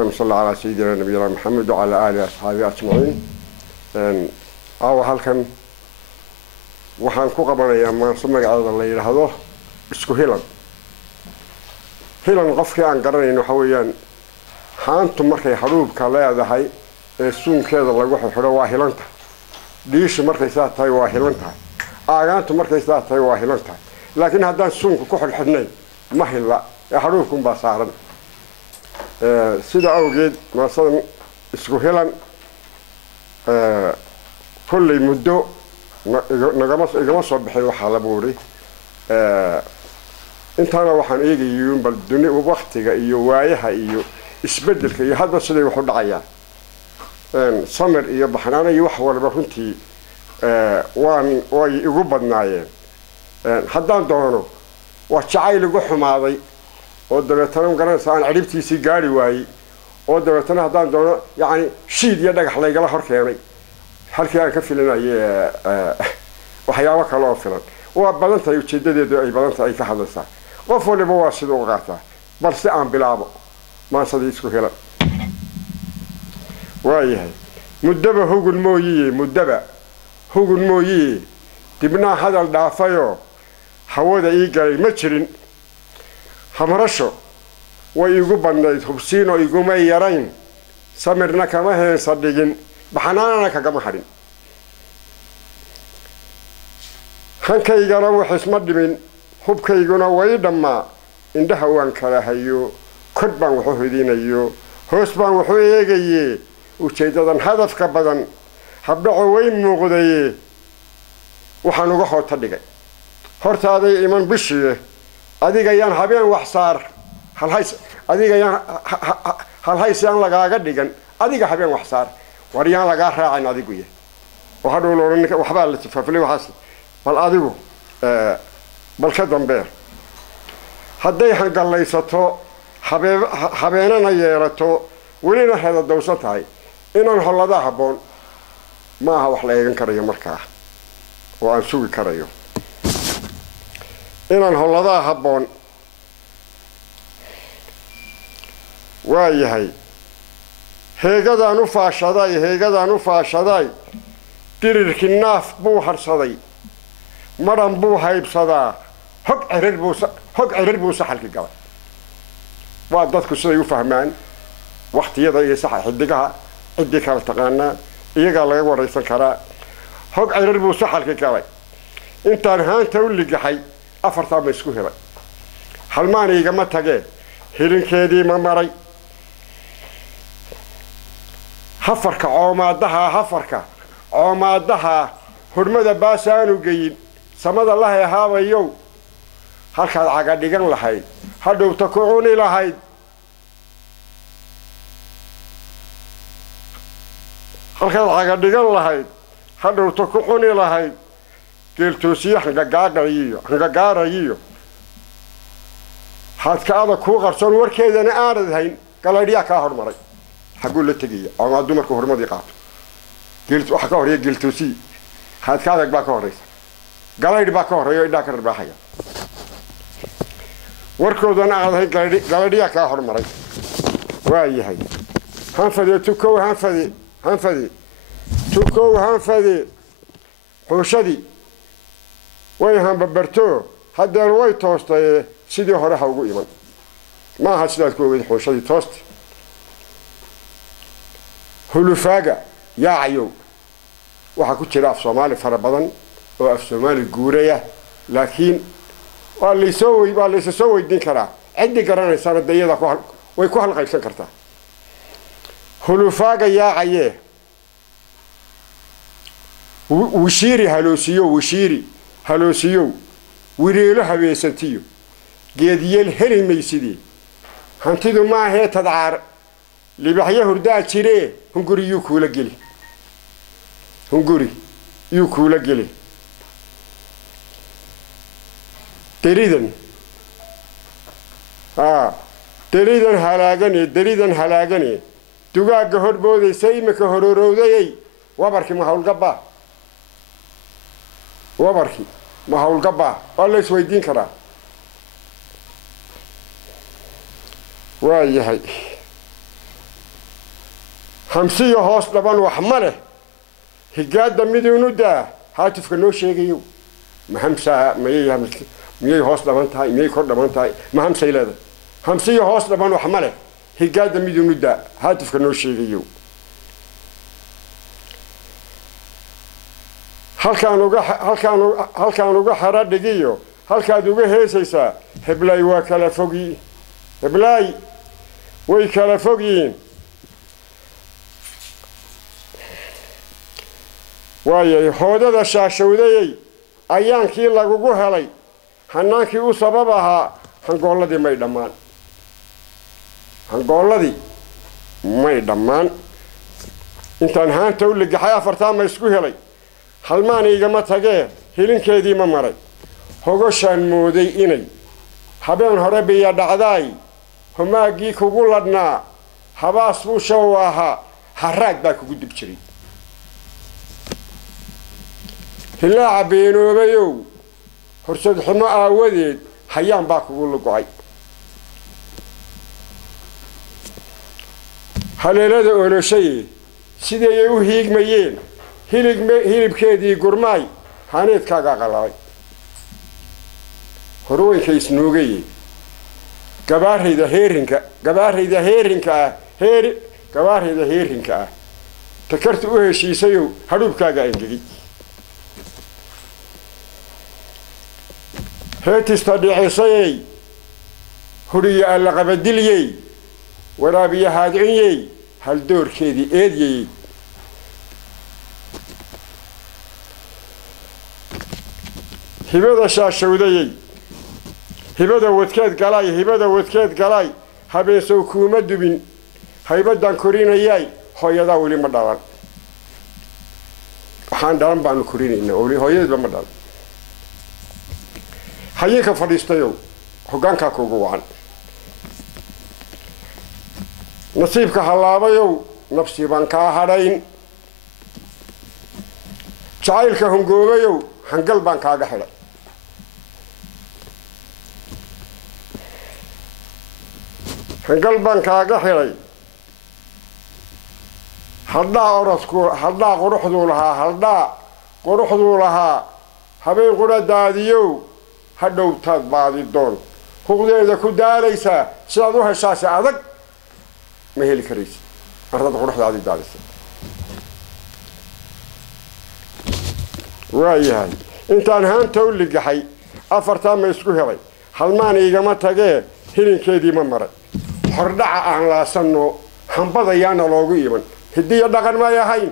اللهم صل على سيدنا نبينا محمد وعلى آله وأصحابه أجمعين. أو هالكن waxaan ku qabanayaa maanta magaceeda la yiraahdo isku hilan qofkii aan garanayno waxa weeyaan haantu markay haruubka leedahay ee suunkeeda lagu xiro waa hilanta dhiishu markay saa tahay waa hilanta aagaantu markay saa tahay waa hilanta laakiin haddaan suunku ku xidhnay ma hilla haruubku baa saaran sida awgeed maasadan isku hilan kulli muddo nagama soo bixin waxa la buuray intaana waxaan eegayo bal dunida waqtiga iyo waayaha iyo isbedelka iyo hadba sidii wax u dhacayaan samir iyo baxnaana iyo wax walba runtii way ugu badnaayeen haddaan doono wax jacayl ugu xumaaday oo dabeetana garanaysa aan ciribtiisii gaari waayey oo dabeetana haddaan doono yacni shiid iyo dhagax laygala hor keenay halkii aan ka filanayay waxyaabo kale oo filan waa badan tahay ujeedadeedu ay badan tahay ka hadlaysaa qof waliba waa sida u qaataa balse aan bilaabo maasadii isku helan waayahay muddaba hugun mooyee dibnaa hadal dhaafayoo hawada ii galay ma jirin hamarasho way igu badnayd hubsiinoo iguma yarayn samirna kama heensa dhigin baxnaanana kagama harin hankaygana wax isma dhimin hubkayguna way dhammaa indhaha waan kala hayo kor baan wax u hidinayo hoos baan wax u eegaye ujeedadan hadafka badan habdhaco way muuqdaye waxaan uga hoota dhigay hortaaday iman bishii adigayaan habeen wax saar adigayaan halhaysaan lagaaga dhigan adiga habeen wax saar wariyaan laga raacin adigu yahay oo hadhow looranka waxba la tifaafilay waxaas bal adigu bal ka dambeer hadday hangalaysato habeenana yeelato welina heda dawsan tahay inaan hollada habboon ma aha wax la eegan karayo markaa oo aan sugi karayo inaan hollada habboon waayahay heegadaan u faashaday dirirkii naaf buu harsaday maran buu haybsadaa hog cirir buu saxalki galay waa dadku siday u fahmaan waqtiyada iyo xidigaha ciddii kala taqaanaa iyagaa laga waraysan karaa hog cirir buu saxalki galay intaan haanta u ligaxay afartaa ma isku helay halmaan igama tagee hilinkeedii ma maray hafarka coomaadaha hurmada baasaanu geyin samada lahay ahaabayow halkaad caga dhigan lahayd hadhowta ku cuni lahayd hadhowta ku cuni lahayd geeltoosiye hangagaarayiyo haadka-ada kuu qarsoon warkeedana aanad hayn galaydhiyaa kaa hormaray xaguu la tegaya ama dumarku hormadii qaato waxa ka horeeya geeltoosiye haadka adag baa ka horeysa galaydh baa ka horeeya indhaa ka rarbaaxaya warkoodana aad hayn galaydhiyaa kaa hormaray waayahay hanfade xuushadii way hanbabarto haddeena way toostaye sidii hore ha ugu iman ma aha sidaad ku ogeyd xuushadii toosta hulufaaga yaacayow waxaa ku jira af soomaali fara badan oo af soomaali guuraya laakiin waa laysa soo weydiin karaa ciddii garanaysana dayada way ku halqaybsan kartaa hulufaaga yaacayee wishiiri haloosiyow wireelo habeesantiyo geediyeel heli maysidee hantidu maahee tadcaar libaxyo hurdaa jiree hunguri yuu kuula geli daridan halaagane dugaagga horboodaysa imika hororowdayay wabarkii ma hawlgabaa waa la isweydiin karaa waayahay همسية هوس لبان وحمله هجاد مدينو دا هاتف كنو شيء ما همسة مية هوس لبان تاي مية كور لبان تاي ما همسة إلا ده همسية هوس لبان وحمله هجاد مدينو دا هاتف كنو شيء هل كانوا حراد دقيو هل كانوا هيسيسا هبلاي وكلا فوقي هبلاي ويكلا فوقين وايي هودada shaashowday ayaankii lagu helay hanaankii u sababaha hangooladii may dhamaan intaan haanta u ligaxay afartaa ma isku helay halmaan igama tagee hilinkeedii ma maray hogoshaan mooday inay habeen hore biya dhacday humaagii kugu ladnaa habaas buu show ahaa haraag baa kugu dib jiray hilaaca beenoobayow horsad xumo aawadeed hayaan baa kugu lugo'ay haleelada oloshay sidee u hiigmayeen hilibkeedii gurmaay haneedkaaga qalabay horweynka isnuugay gabaarayda heerinka takarta u heshiisayow hadhuubkaaga engegay heetista dhicisayay huriya alla qabadiliyey waraabiya haadcinyey haldoorkeedii eedyayey hibada shaashowdayey hibada wadkeed galay habeensow kuuma dubin haybadan korinayay hooyadaa weli ma dhalan waxaan dhalan baanu korinaynaa hooyadeedba ma dhalan hayinka fadhiistayow hoggaankaa kuugu wacan nasiibka hallaabayow nafsi baan kaa hadhayn jacaylka hungoobayow hangal baan kaaga xidhay haldhaa quruxduu lahaa habeen qura daadiyow hadhow taad baadi doon huqdeeda ku daalaysaa sidaad u heshaasi adag ma heli karaysa martaad quruxdaadii daadisa waayahay intaan haanta u ligaxay afartaa ma isku helay halmaan igama tagee hilinkeedii ma maray hordhaca aan laasanno hambadayaana loogu iman hidiyo dhaqan may ahayn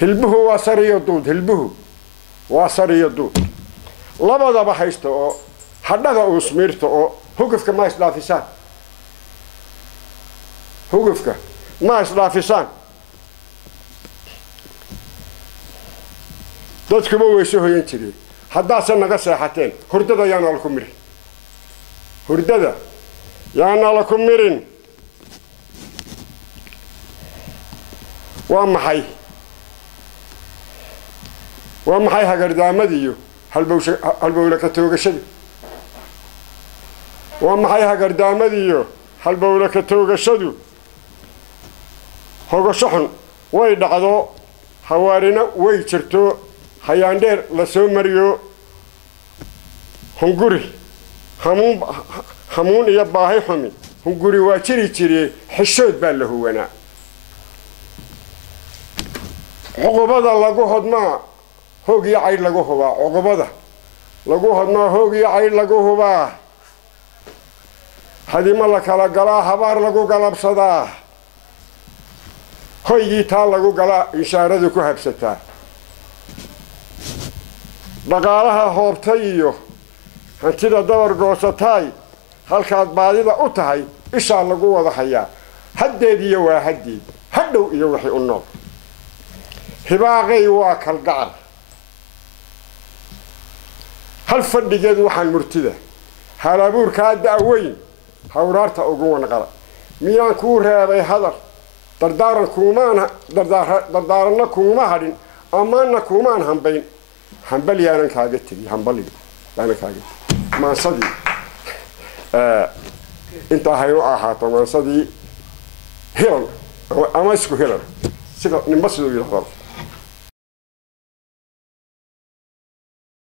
hilbuhu waa sariyo duud labadaba haysta oo hadhada uusmiirta oo hugufka ma isdhaafisaan dadkuba wayso hoyan jireen haddaase naga seexateen hurdada yaana la ku mirin waa maxay hagardaamadii halbowla ka toogashadu hogasho xun way dhacdo hawaarina way jirto hayaandheer la soo mariyo hunguri hamuun iyo baahi xumi hunguri waa jiri xishood baa la huwanaa cuqubada lagu hodmaa hoog iyo caydh lagu hubaa hadima la kala galaa habaar lagu galabsadaa hoygii taa lagu galaa ishaaradu ku habsataa dhaqaalaha hoobtay iyo hantida dabar goosataay halkaad baadida u tahay ishaa lagu wada hayaa haddeed iyo waa haddeed hadhow iyo wixii u nool hibaaqay waa kalgacal hal fadhigeed waxaan murtida halabuurkaa da'weyn hawraarta ugu wanqala miyaan kuu reebay hadal dardaaranna kuuma hadhin ammaanna kuumaan hambayn hambal yaanan kaaga tegi hambaliga أنا كاجي ما صدي أنت هايو أحد ما صدي هيرل أما اسمه هيرل سكوا نبص له يلخبط